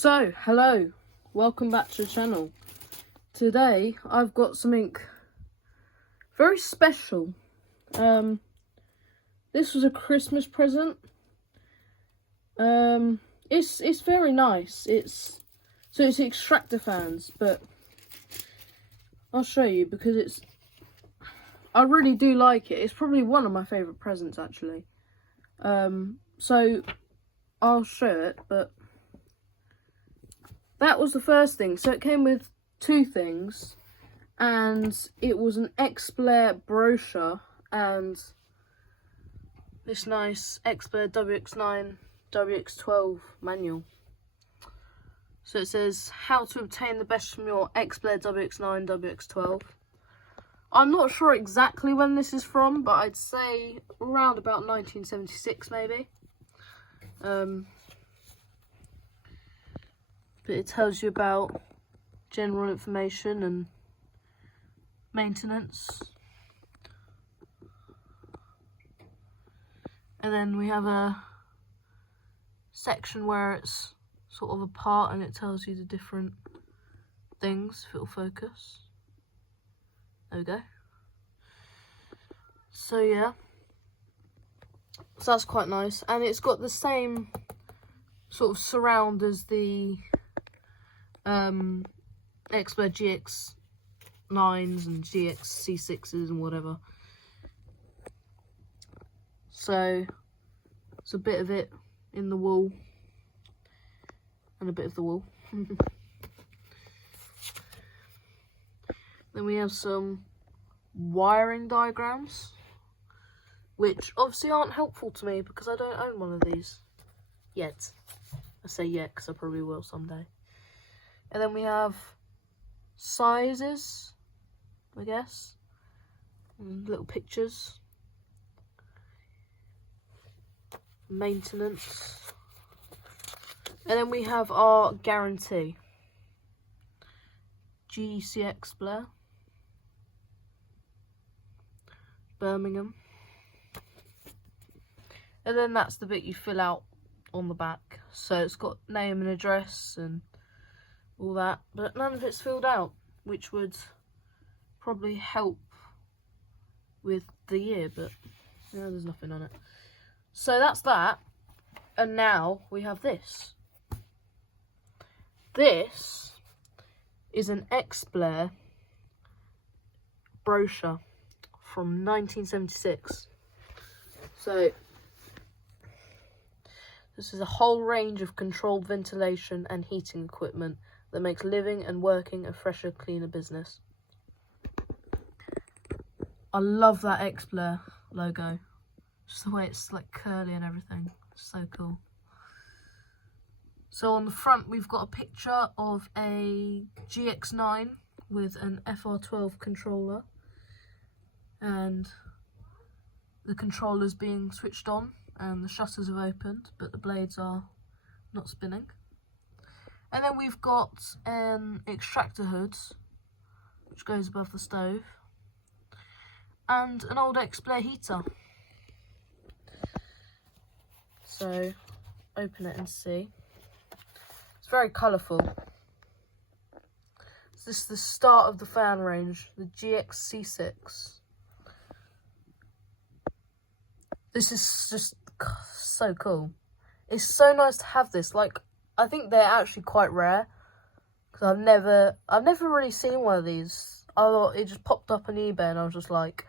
So, hello, welcome back to the channel. Today, I've got something very special. This was a Christmas present. It's very nice. It's extractor fans, but I'll show you because I really do like it. It's probably one of my favourite presents, actually. So I'll show it, but that was the first thing. So it came with two things, and it was an xpelair brochure and this nice xpelair WX9 WX12 manual. So it says how to obtain the best from your xpelair WX9 WX12. I'm not sure exactly when this is from, but I'd say around about 1976 maybe. But it tells you about general information and maintenance. And then we have a section where it's sort of apart and it tells you the different things, if it'll focus. There we go. So yeah, so that's quite nice, and it's got the same sort of surround as the xpelair GX9s and GX C6s and whatever. So it's a bit of it in the wool and a bit of the wool. Then we have some wiring diagrams, which obviously aren't helpful to me because I don't own one of these yet. I say yet because I probably will someday. And then we have sizes, I guess, and little pictures, maintenance, and then we have our guarantee. GC xpelair, Birmingham. And then that's the bit you fill out on the back. So it's got name and address and all that, but none of it's filled out, which would probably help with the year, but yeah, there's nothing on it. So that's that. And now we have this. This is an xpelair brochure from 1976. So this is a whole range of controlled ventilation and heating equipment that makes living and working a fresher, cleaner business. I love that xpelair logo. Just the way it's like curly and everything. It's so cool. So on the front we've got a picture of a GX9 with an FR12 controller, and the controller's being switched on and the shutters have opened, but the blades are not spinning. And then we've got an extractor hood, which goes above the stove, and an old xpelair heater. So, open it and see. It's very colourful. This is the start of the fan range, the GX C6. This is just so cool. It's so nice to have this. Like, I think they're actually quite rare, because I've never really seen one of these. I thought it just popped up on eBay and I was just like,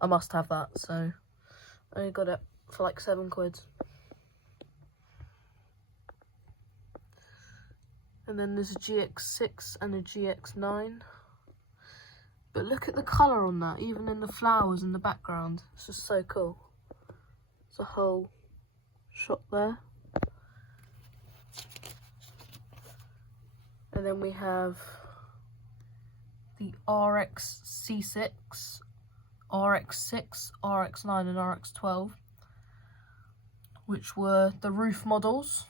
I must have that. So I only got it for like £7. And then there's a GX6 and a GX9. But look at the colour on that, even in the flowers in the background. It's just so cool. It's a whole shot there. And then we have the RX C6, RX6, RX9 and RX12, which were the roof models.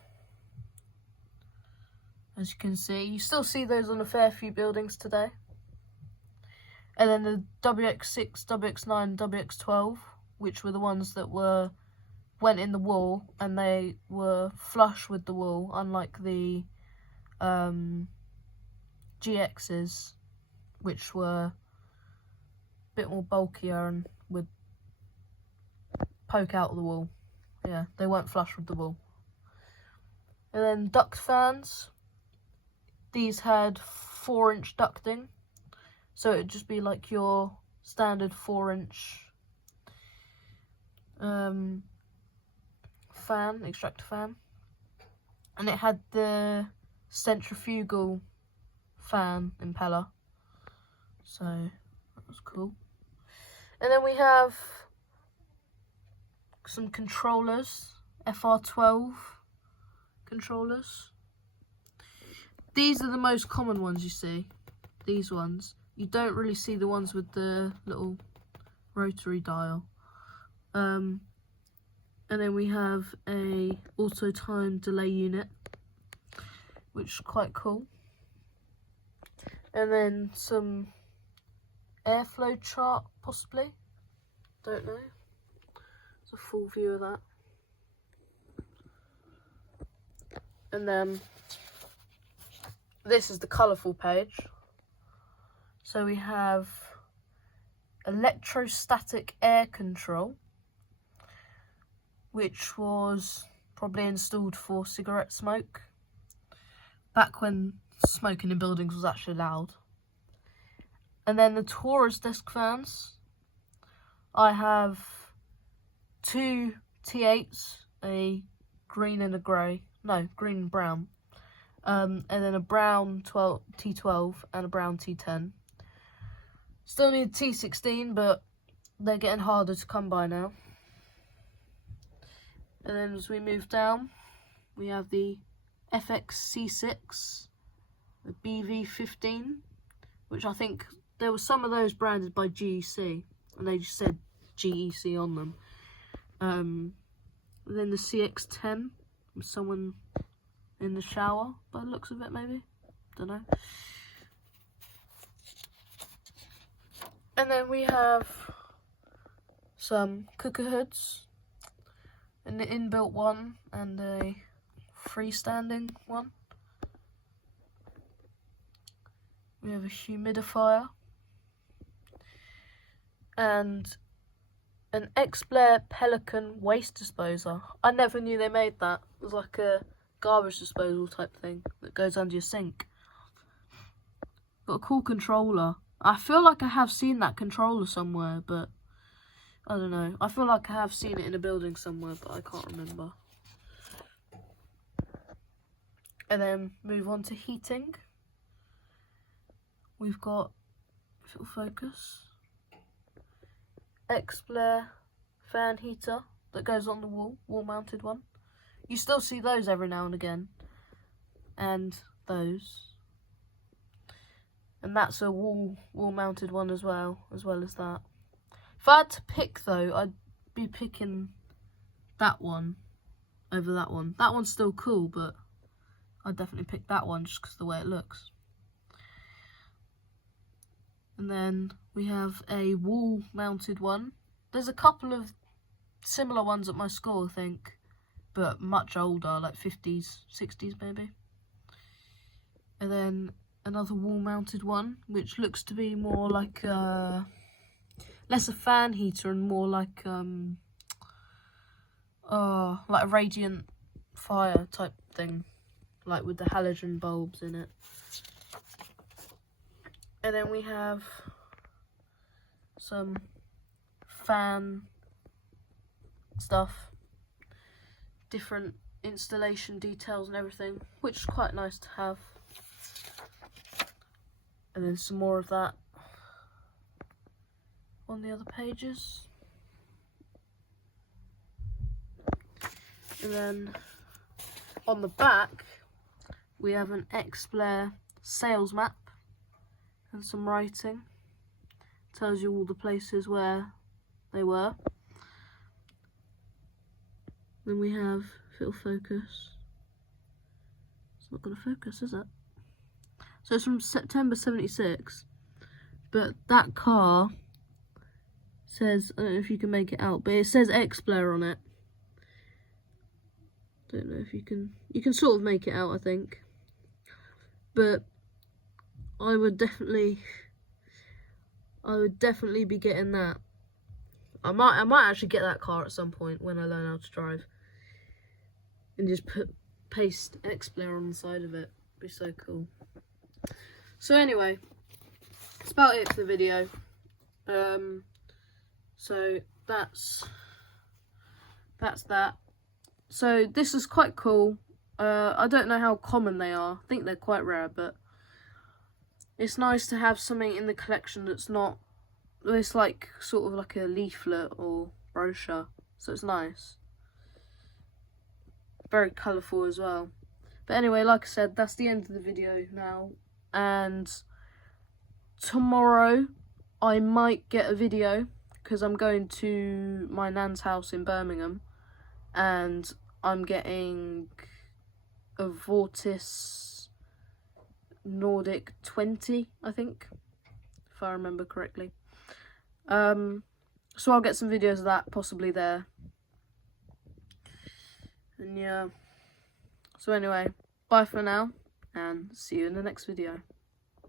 As you can see, you still see those on a fair few buildings today. And then the WX6, WX9, WX12, which were the ones that went in the wall, and they were flush with the wall, unlike the GXs, which were a bit more bulkier and would poke out of the wall. Yeah, they weren't flush with the wall. And then duct fans. These had 4-inch ducting, so it'd just be like your standard 4-inch fan, extractor fan. And it had the centrifugal fan impeller, so that was cool. And then we have some controllers, FR12 controllers. These are the most common ones you see, these ones. You don't really see the ones with the little rotary dial. And then we have a auto time delay unit, which is quite cool. And then some airflow chart, possibly. Don't know. It's a full view of that. And then this is the colourful page. So we have electrostatic air control, which was probably installed for cigarette smoke, back when smoking in buildings was actually allowed. And then the Taurus desk fans. I have 2 T8s, a green and a grey. No, green and brown. And then a brown T12 and a brown T10. Still need T16, but they're getting harder to come by now. And then as we move down, we have the FXC6, the BV15, which I think there were some of those branded by GEC, and they just said GEC on them. And then the CX10, with someone in the shower, by the looks of it, maybe. Don't know. And then we have some cooker hoods, an inbuilt one and a freestanding one. We have a humidifier and an xpelair Pelican waste disposer. I never knew they made that. It was like a garbage disposal type thing that goes under your sink. Got a cool controller. I feel like I have seen that controller somewhere, but I don't know. I feel like I have seen it in a building somewhere, but I can't remember. And then move on to heating. We've got, if it'll focus, xpelair fan heater that goes on the wall mounted one. You still see those every now and again. And those. And that's a wall mounted one as well as that. If I had to pick though, I'd be picking that one over that one. That one's still cool, but I'd definitely pick that one just because of the way it looks. And then we have a wall mounted one. There's a couple of similar ones at my school, I think, but much older, like 50s, 60s maybe. And then another wall mounted one, which looks to be more like less a fan heater and more like a radiant fire type thing, like with the halogen bulbs in it. And then we have some fan stuff, different installation details and everything, which is quite nice to have. And then some more of that on the other pages. And then on the back, we have an xpelair sales map and some writing. Tells you all the places where they were. Then we have, if it'll focus, it's not going to focus, is it? So it's from September 76, but that car says, I don't know if you can make it out, but it says xpelair on it. Don't know if you can sort of make it out, I think. but I would definitely be getting that. I might actually get that car at some point when I learn how to drive, and just paste xpelair on the side of it. It'd be so cool. So anyway, that's about it for the video. So that's that. So this is quite cool. I don't know how common they are. I think they're quite rare, but it's nice to have something in the collection that's not, it's like sort of like a leaflet or brochure, so it's nice. Very colourful as well. But anyway, like I said, that's the end of the video now, and tomorrow I might get a video because I'm going to my nan's house in Birmingham, and I'm getting a Vortis Nordic 20, I think, if I remember correctly. So I'll get some videos of that possibly there. And yeah. So anyway, bye for now, and see you in the next video.